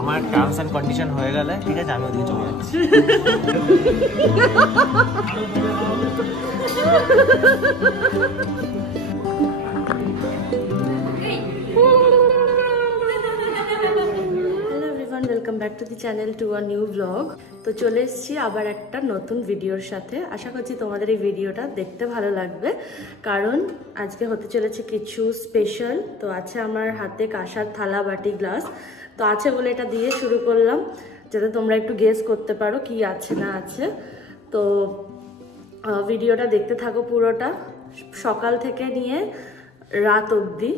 আমার terms and condition হয়ে গেলে ঠিক আছে, আমি ওদিকে চলে যাচ্ছি। Welcome back to the channel to a new blog. তো চলে এসেছি আবার একটা নতুন ভিডিওর সাথে। আশা করছি তোমাদের এই ভিডিওটা দেখতে ভালো লাগবে, কারণ আজকে হতে চলেছে কিছু স্পেশাল। তো আছে আমার হাতে কাঁসার থালা, বাটি, গ্লাস। তো আছে বলে এটা দিয়ে শুরু করলাম, যাতে তোমরা একটু গেস করতে পারো কি আছে না আছে। তো ভিডিওটা দেখতে থাকো পুরোটা, সকাল থেকে নিয়ে রাত অবধি।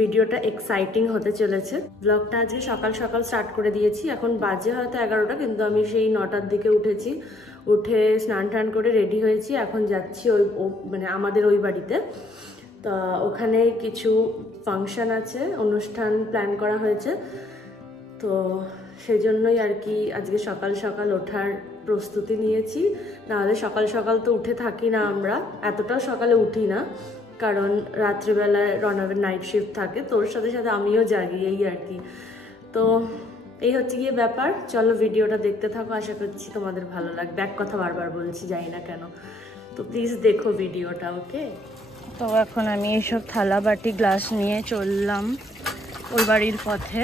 ভিডিওটা এক্সাইটিং হতে চলেছে। ব্লগটা আজকে সকাল সকাল স্টার্ট করে দিয়েছি। এখন বাজে হয়তো 11টা, কিন্তু আমি সেই 9টার দিকে উঠেছি। উঠে স্নান টান করে রেডি হয়েছি। এখন যাচ্ছি মানে আমাদের ওই বাড়িতে। তা ওখানে কিছু ফাংশন আছে, অনুষ্ঠান প্ল্যান করা হয়েছে। তো সেই জন্যই আর কি আজকে সকাল সকাল ওঠার প্রস্তুতি নিয়েছি। নাহলে সকাল সকাল তো উঠে থাকি না আমরা, এতটাও সকালে উঠি না, কারণ রাত্রিবেলায় রণবের নাইট শিফট থাকে। তোর সাথে সাথে আমিও জাগি, এই আর কি। তো এই হচ্ছে গিয়ে ব্যাপার। চলো ভিডিওটা দেখতে থাকো, আশা করছি তোমাদের ভালো লাগবে। এক কথা বারবার বলছি, জানি না কেন। তো প্লিজ দেখো ভিডিওটা, ওকে? তো এখন আমি এইসব থালা, বাটি, গ্লাস নিয়ে চললাম ওর বাড়ির পথে।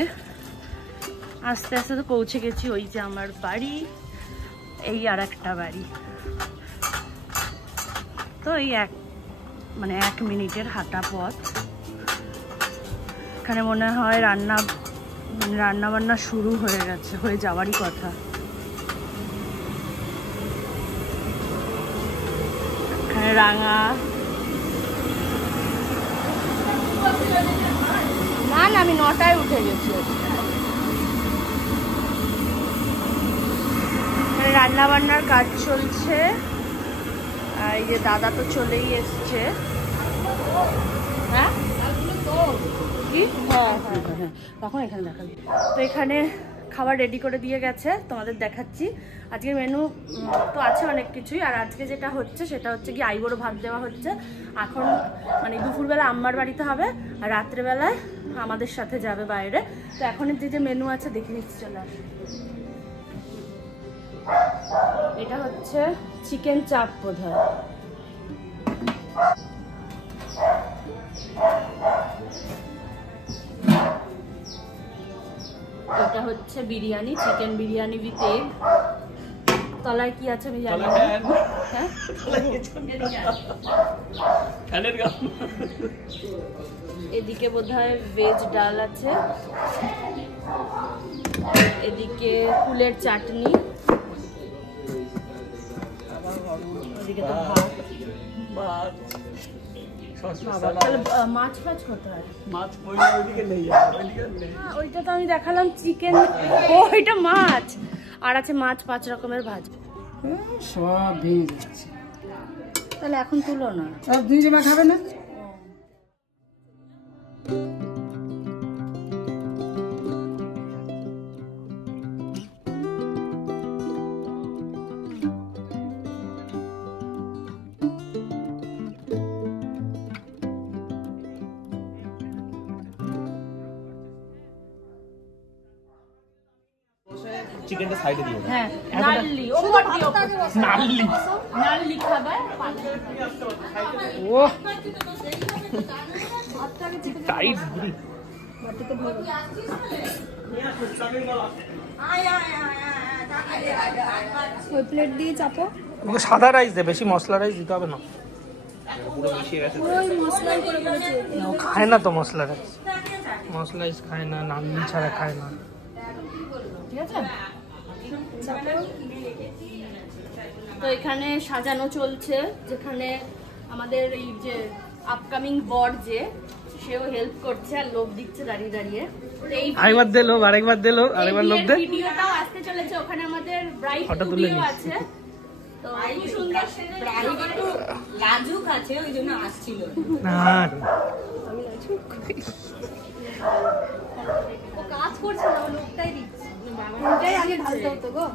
আস্তে আস্তে তো পৌঁছে গেছি। ওই যে আমার বাড়ি, এই আর একটা বাড়ি। তো এই 1 মিনিটের হাঁটা পথ। এখানে মনে হয় রান্না বান্না শুরু হয়ে গেছে, হয়ে যাওয়ারই কথা। এখানে রাঙা না, আমি 9টায় উঠে গেছি। রান্না বান্নার কাজ চলছে। এই যে দাদা তো চলেই এসছে। হ্যাঁ কি? হ্যাঁ হ্যাঁ হ্যাঁ, তখন এখানে দেখাবি। তো এখানে খাবার রেডি করে দিয়ে গেছে, তোমাদের দেখাচ্ছি। আজকের মেনু তো আছে অনেক কিছুই। আর আজকে যেটা হচ্ছে সেটা হচ্ছে কি আইবুড়ো ভাত দেওয়া হচ্ছে। এখন মানে দুপুরবেলা আম্মার বাড়িতে হবে, আর রাত্রেবেলায় আমাদের সাথে যাবে বাইরে। তো এখনের যে মেনু আছে দেখে নিচ্ছি, চলে আসবে। এটা হচ্ছে চিকেন চাপ বোধ হয়। এটা হচ্ছে biryani, chicken biryani with egg. তলায় কি আছে আমি জানি না। হ্যাঁ, এদিকে বোধহয় ভেজ ডাল আছে, এদিকে ফুলের চাটনি, ওদিকে তো ভাত। মাছ ফাছ কোথায়? ওইটা তো আমি দেখালাম চিকেন, ওইটা মাছ। আর আছে মাছ 5 রকমের ভাজি। সব ভেঙে যাচ্ছে। তাহলে এখন তুলো না, সব দুই জমা খাবে না। চিকেনটা সাইডে দিও। হ্যাঁ, নাল্লি ওপর দিও, নাল্লি খাবে। ও টাইট গুড়ি বাটিতে ভরো। ওই প্লেট দিয়ে চাপো। ওকে সাদা রাইস দে, বেশি মশলা রাইস দিতে হবে না। পুরো মিশিয়ে গেছে। ওই মশলাই করে করেছে। ও খায় না তো মশলা রাইস, মশলা রাইস খায় না, নাননি ছাড়া খায় না। ঠিক আছে, তো এখানে সাজানো চলছে, যেখানে আমাদের এই যে আপকামিং বর যে সেও হেল্প করছে আর লোভ দিচ্ছে দাঁড়িয়ে দাঁড়িয়ে। এই আরেকবার দে লোভ, আরেকবার দে লোভ, আরেকবার লোভ দে। ভিডিওটাও আসতে চলেছে, ওখানে আমাদের ব্রাইড স্টুডিও আছে। তো খুব সুন্দর ব্রাইড, একটু লাজুক আছে, ওই জন্য আসছিল না। আমি লাজুক, ও কাজ করছে না, লোকটাই দিচ্ছে। বাবাটাই আগে ঢালতে হতো গো।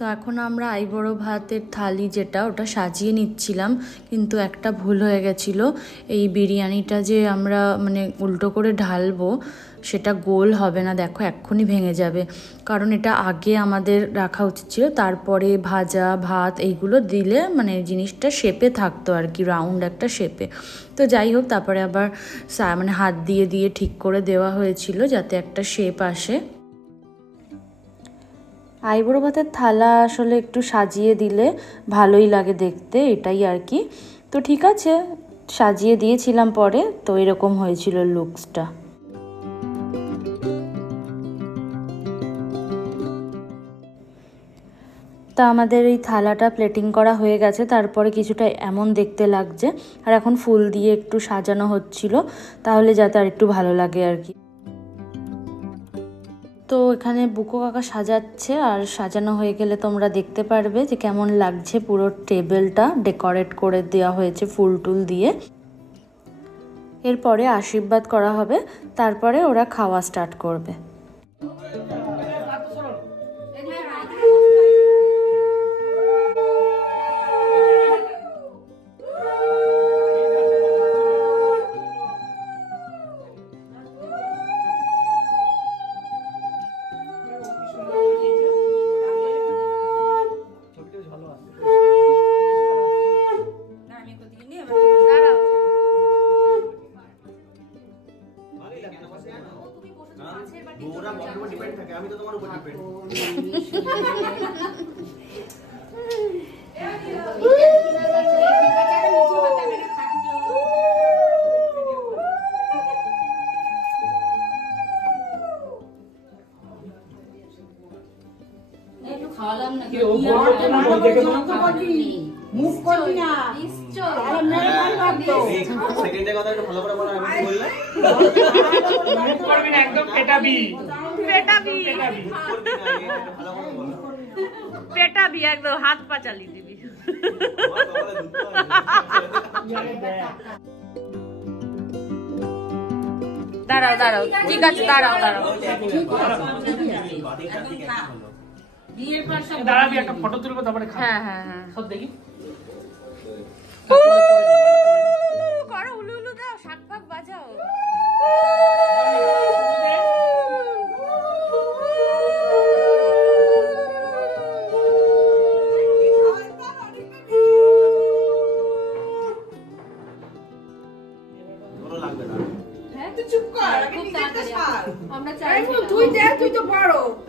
তো এখন আমরা আইবুড়ো ভাতের থালি যেটা ওটা সাজিয়ে নিচ্ছিলাম, কিন্তু একটা ভুল হয়ে গেছিলো। এই বিরিয়ানিটা যে আমরা মানে উল্টো করে ঢালবো সেটা গোল হবে না, দেখো এক্ষুনি ভেঙে যাবে। কারণ এটা আগে আমাদের রাখা উচিত ছিল, তারপরে ভাজা ভাত এইগুলো দিলে মানে জিনিসটা শেপে থাকতো আর কি, রাউন্ড একটা শেপে। তো যাই হোক, তারপরে আবার মানে হাত দিয়ে দিয়ে ঠিক করে দেওয়া হয়েছিল যাতে একটা শেপ আসে। আইবুড়ো ভাতের থালা আসলে একটু সাজিয়ে দিলে ভালোই লাগে দেখতে, এটাই আর কি। তো ঠিক আছে, সাজিয়ে দিয়েছিলাম পরে, তো এরকম হয়েছিল লুকসটা। তা আমাদের এই থালাটা প্লেটিং করা হয়ে গেছে, তারপরে কিছুটা এমন দেখতে লাগছে, আর এখন ফুল দিয়ে একটু সাজানো হচ্ছিল, তাহলে যাতে আর একটু ভালো লাগে আর কি। তো এখানে বুকো কাকা সাজাচ্ছে, আর সাজানো হয়ে গেলে তোমরা দেখতে পারবে যে কেমন লাগছে। পুরো টেবিলটা ডেকোরেট করে দেওয়া হয়েছে ফুল টুল দিয়ে। এরপরে আশীর্বাদ করা হবে, তারপরে ওরা খাওয়া স্টার্ট করবে। পেটাবি একদম, হাত পা চালিয়ে দিবি। দাঁড়াও দাঁড়াও, ঠিক আছে, দাঁড়াও দাঁড়াও। দাঁড়াবি, একটা ফটো তুলবো তারপরে। হ্যাঁ হ্যাঁ হ্যাঁ, সব দেখি। করো উলু উলু দাও, শাক ফাক বাজাও।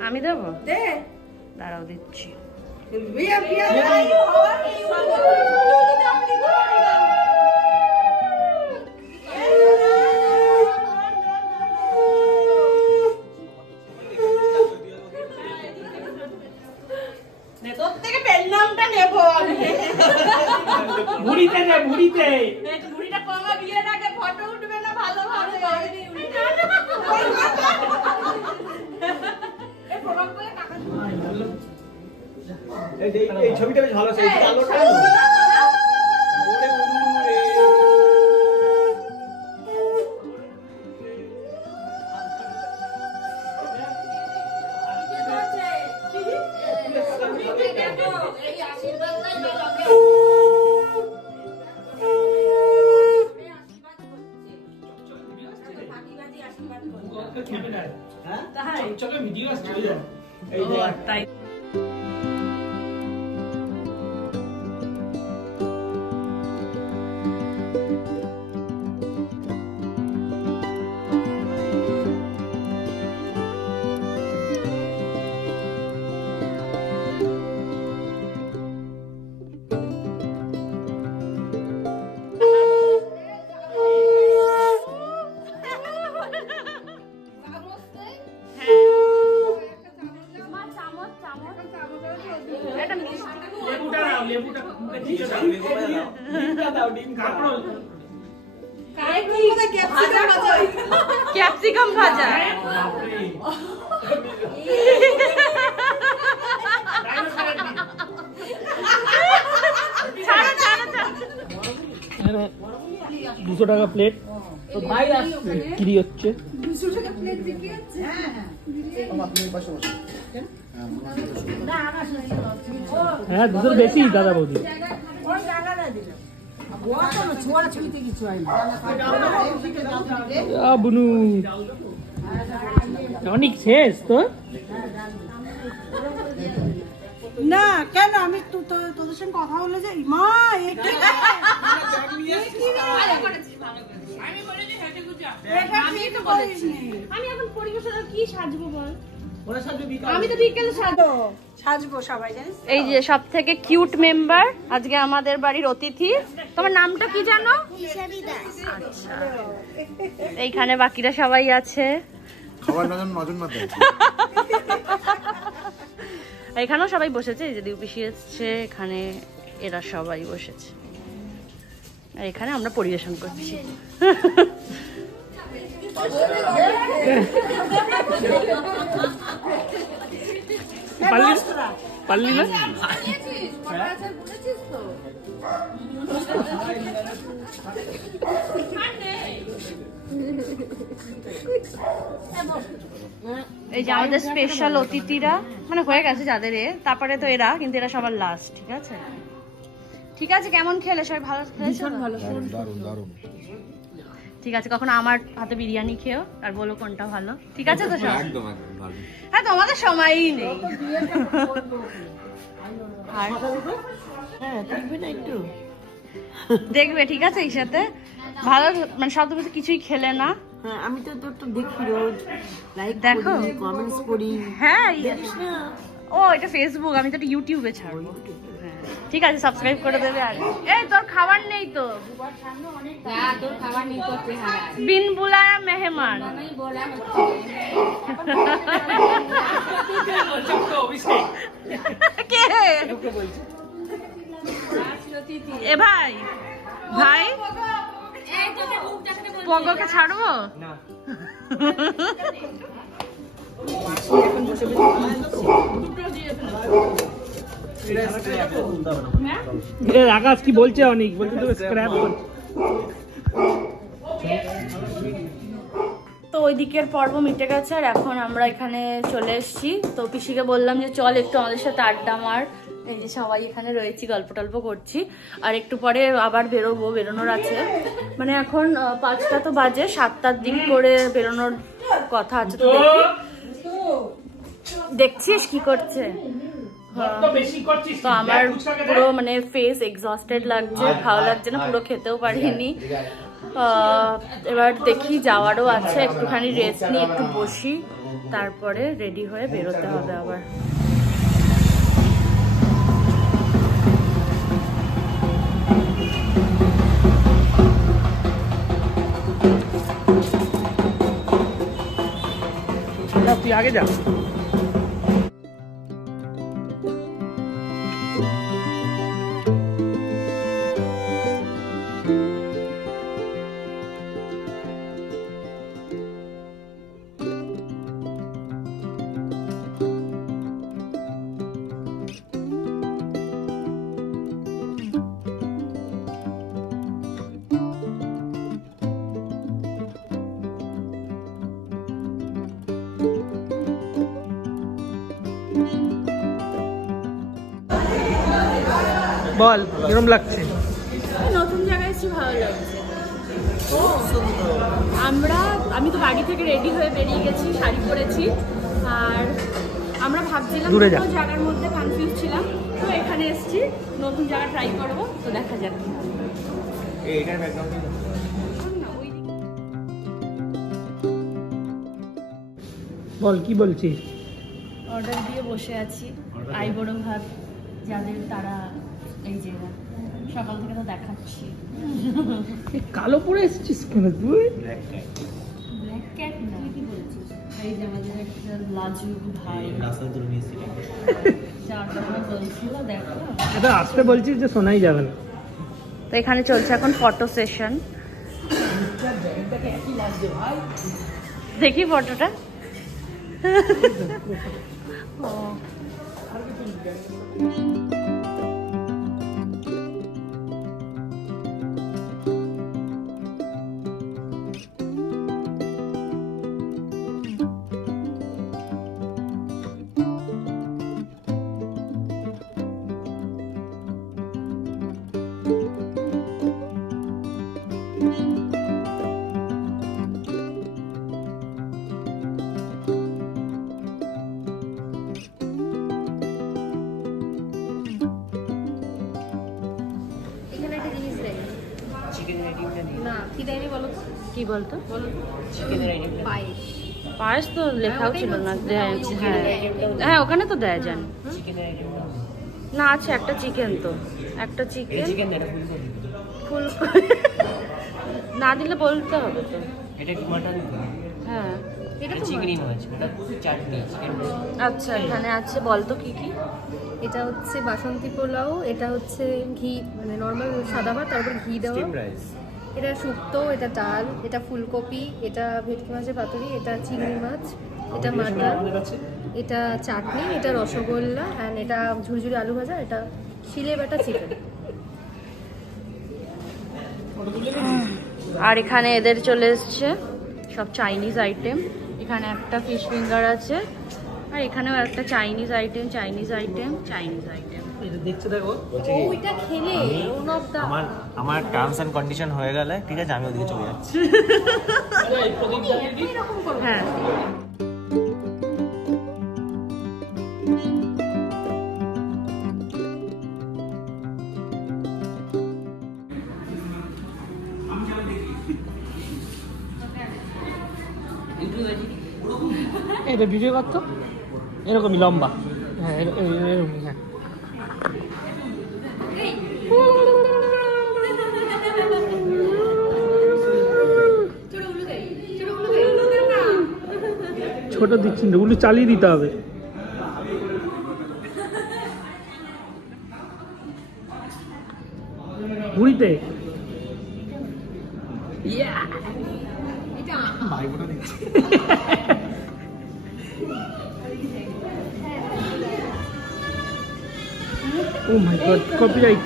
আমি দেবো, দাঁড়াও দিচ্ছি। ভুড়িটা কমা, বিয়ের আগে ফটো উঠবে না ভালো ভাবে। এই ছবিটা বেশ ভালো আছে, আলোটা ভিডিও আসছে তাই। ক্যাপসিকাম ভাজা, $200 প্লেট। তো ভাই আসছে কি হচ্ছে? 200 টাকা প্লেট বিক্রি হচ্ছে। হ্যাঁ হ্যাঁ, আপনি বসে বসে। হ্যাঁ দুধের বেশি দাদা বৌদি। বুনু অনেক শেষ তো না কেন আমি তোদের সঙ্গে কথা বলে যাই মা আমি এখন পরিবেশন কি সাজবো বল? আমি তো বিকেলে সাজবো সবাই জানিস। এই যে সব থেকে কিউট মেম্বার আজকে আমাদের বাড়ির অতিথি। তোমার নামটা কি জানো? আচ্ছা, এইখানে বাকিরা সবাই আছে। এখানেও সবাই বসেছে, এই যে দিউপিসি এসছে, এখানে এরা সবাই বসেছে, আর এখানে আমরা পরিবেশন করছি। পারলি না? এই যে আমাদের স্পেশাল অতিথিরা মানে হয়ে গেছে যাদের তারপরে তো এরা, কিন্তু এরা সবার লাস্ট। ঠিক আছে ঠিক আছে, কেমন খেলে সবাই? ভালো খেলেছো? ঠিক আছে, কখনো আমার হাতে বিরিয়ানি খেও আর বলো কোনটা ভালো। ঠিক আছে তো? একদম একদম ভালো। হ্যাঁ, তোমাদের সময়ই নেই। আর দেখবে ঠিক আছে, এই সাথে ভালো মানে সব তুমি কিছুই খেলে না। আমি তো একটু দেখি রোজ, লাইক দেখো, কমেন্টস করি। হ্যাঁ ও এটা ফেসবুক, আমি তো এটা ইউটিউবে ছাড়বো। ঠিক আছে, সাবস্ক্রাইব করে দেবে। আর এই তোর খাবার নেই তো? তোর খাবার নিয়ে করতে হয় বিন বুলায়া মেহমান। কে এ ভাই? ভাই পগকে ছাড়বো? আকাশ কি বলছে? অনেক বলছে তো স্ক্র্যাপ করছে। তো ওই দিকের পর্ব মিটে গেছে, আর এখন আমরা এখানে চলে এসেছি। তো পিসিকে বললাম যে চল একটু আমাদের সাথে আড্ডা মার। এই যে সবাই এখানে রয়েছি, গল্প টল্প করছি, আর একটু পরে আবার বেরোনোর আছে। মানে এখন 5টা তো বাজে, 7টার দিক করে বেরোনোর কথা আছে। তো দেখছিস কি করছে? তো আমার পুরো মানে ফেস এক্সস্টেড লাগছে, ভালো লাগছে না, পুরো খেতেও পারিনি। এবার দেখি যাওয়ারও আছে, একটুখানি রেস্ট নিয়ে একটু বসি, তারপরে রেডি হয়ে বেরোতে হবে আবার। তুই আগে যা। বল কিরম লাগছে? নতুন জায়গায় এসে ভালো লাগছে। আমি তো বাড়ি থেকে রেডি হয়ে বেরিয়ে গেছি, শাড়ি পরেছি, আর আমরা ভাবছিলাম জায়গার মধ্যে কনফিউজ ছিলাম, তো এখানে এসেছি, নতুন জায়গা ট্রাই করবো, তো দেখা যাক। বল কি বলছিস? অর্ডার দিয়ে বসে আছি, আইবড়ো ভাত যাদের তারা, এই যে সকাল থেকে তো দেখাচ্ছি। কালো পরে এসেছিস কেন তুই? ব্ল্যাক ক্যাট না, তুই কি বলছিস? এই যে আমাদের একটা লাজুক ভাই বলছিল, দেখো এটা আসতে বলছিস যে শোনাই যাবে না। তো এখানে চলছে এখন ফটো সেশন, দেখি ফটোটা। এখানে একটা জিনিস দেয় চিকেনের আইটেমটা দিই। না, কি দেয়নি বলো তো? কি বলতো? বলো তো। চিকেনের আইটেমটা পায়েস। পায়েস তো লেখাও ওটাই ছিল না, বলছি। দেয়। চিকেনের হ্যাঁ আইটেমটাও হ্যাঁ, ওখানে তো দেয় জানি। চিকেনের আইটেমটা না আছে একটা চিকেন, তো একটা চিকেন চিকেন এটা ফুলকপি। ফুল না দিলে বলতে হবে তো। এটা কি মাটন? হ্যাঁ এটা তো চিংড়ি মাছ, ওটা চাটনি চিকেন। আচ্ছা, এখানে আছে, বলতো কি কি? এটা হচ্ছে বাসন্তী পোলাও, এটা হচ্ছে ঘি মানে নর্মাল সাদা ভাত তারপর ঘি দেওয়া, স্টিম রাইস। এটা শুক্তো, এটা ডাল, এটা ফুলকপি, এটা ভেটকি মাছের পাতুরি, এটা চিংড়ি মাছ, এটা মাটন, এটা চাটনি, এটা রসগোল্লা, অ্যান্ড এটা ঝুরঝুরি আলু ভাজা, এটা শিলে বাটা চিকেন। আর এখানে এদের চলে এসছে সব চাইনিজ আইটেম। এখানে একটা ফিশ ফিঙ্গার আছে, আর এখানেও একটা চাইনিজ আইটেম। এটা দেখছো দেখো। বলছে কি ওইটা খেলে অর্ণব দা আমার টার্মস এন্ড কন্ডিশন হয়ে গেলে ঠিক আছে, আমি ওদিকে চলে যাচ্ছি। এরকম করো। হ্যাঁ এটা ভিডিও করতো এরকমই লম্বা। হ্যাঁ এরকমই। হ্যাঁ ছোট দিচ্ছি না, ওগুলো চালিয়ে দিতে হবে। ঘুড়িতে ও মাই গড, কপিরাইট।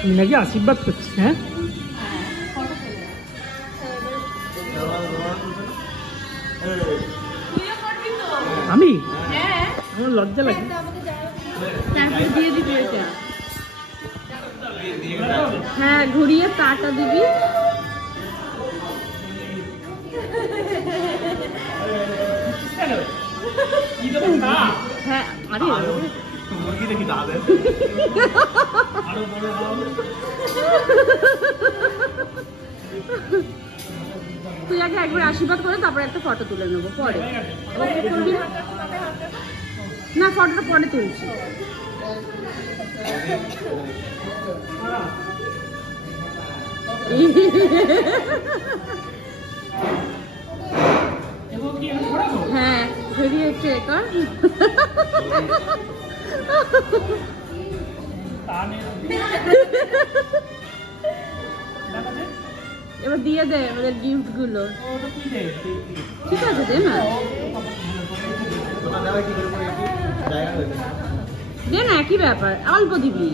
তুমি নাকি আশীর্বাদ করছিস? হ্যাঁ আমি আমার লজ্জা লাগে। তারপরে দিয়ে দিবি এটা। হ্যাঁ ঘুরিয়ে পাটা দিবি। হ্যাঁ আরে তুই আগে একবার আশীর্বাদ করে তারপরে একটা ফটো তুলে নেবো পরে। না ফটোটা পরে তুলছি। হ্যাঁ ঘুরিয়ে একটু এ কর। এবার দিয়ে দে আমাদের গিফট গুলো। ঠিক আছে দে না, দে না, একই ব্যাপার, অল্প দিবি।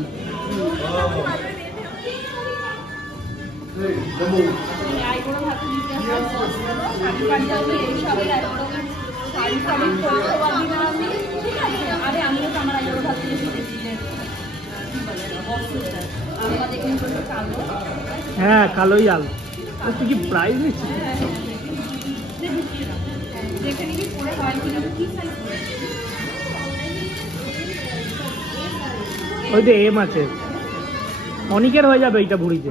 হ্যাঁ কালোই আল। তুই কি প্রাইজ নিচ্ছিস? ওই তো এম আছে, অনেকের হয়ে যাবে এইটা ভুড়িতে।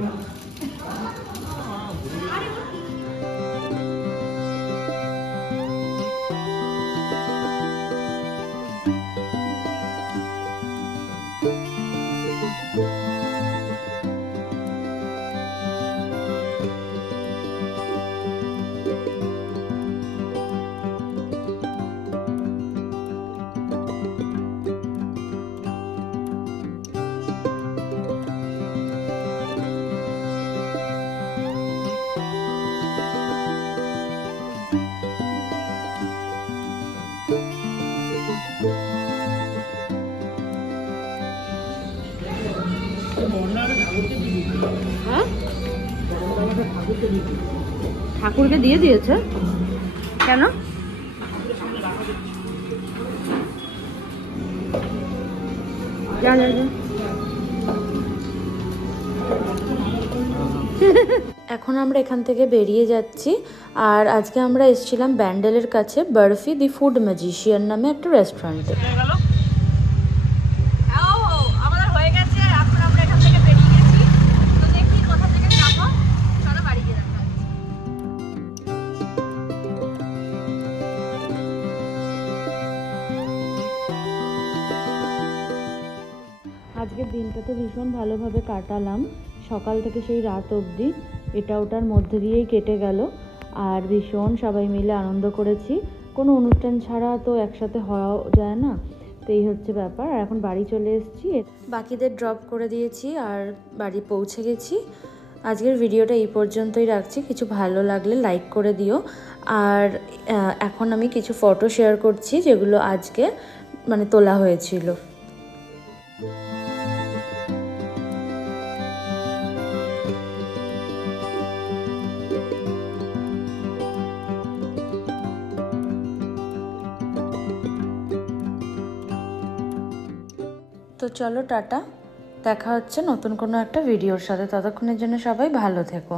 হ্যাঁ ঠাকুরকে দিয়ে দিয়েছে কেন? যা যা যা। এখন আমরা এখান থেকে বেরিয়ে যাচ্ছি। আর আজকে আমরা এসেছিলাম ব্যান্ডেলের কাছে বরফি দি ফুড ম্যাজিশিয়ান নামে একটা রেস্টুরেন্টে। আমাদের হয়ে গেছে, এখন আমরা এখান থেকে বেরিয়ে গেছি। তো দেখি কোথা থেকে যাবো, চলো বাড়ি গিয়ে দেখা হচ্ছে। আজকের দিনটা তো ভীষণ ভালোভাবে কাটালাম, সকাল থেকে সেই রাত অবধি এটা ওটার মধ্যে দিয়েই কেটে গেল। আর ভীষণ সবাই মিলে আনন্দ করেছি, কোনো অনুষ্ঠান ছাড়া তো একসাথে হওয়া যায় না, তো এই হচ্ছে ব্যাপার। আর এখন বাড়ি চলে এসেছি, বাকিদের ড্রপ করে দিয়েছি আর বাড়ি পৌঁছে গেছি। আজকের ভিডিওটা এই পর্যন্তই রাখছি, কিছু ভালো লাগলে লাইক করে দিও। আর এখন আমি কিছু ফটো শেয়ার করছি যেগুলো আজকে মানে তোলা হয়েছিল। তো চলো টাটা, দেখা হচ্ছে নতুন কোনো একটা ভিডিওর সাথে। ততক্ষণের জন্য সবাই ভালো থেকো।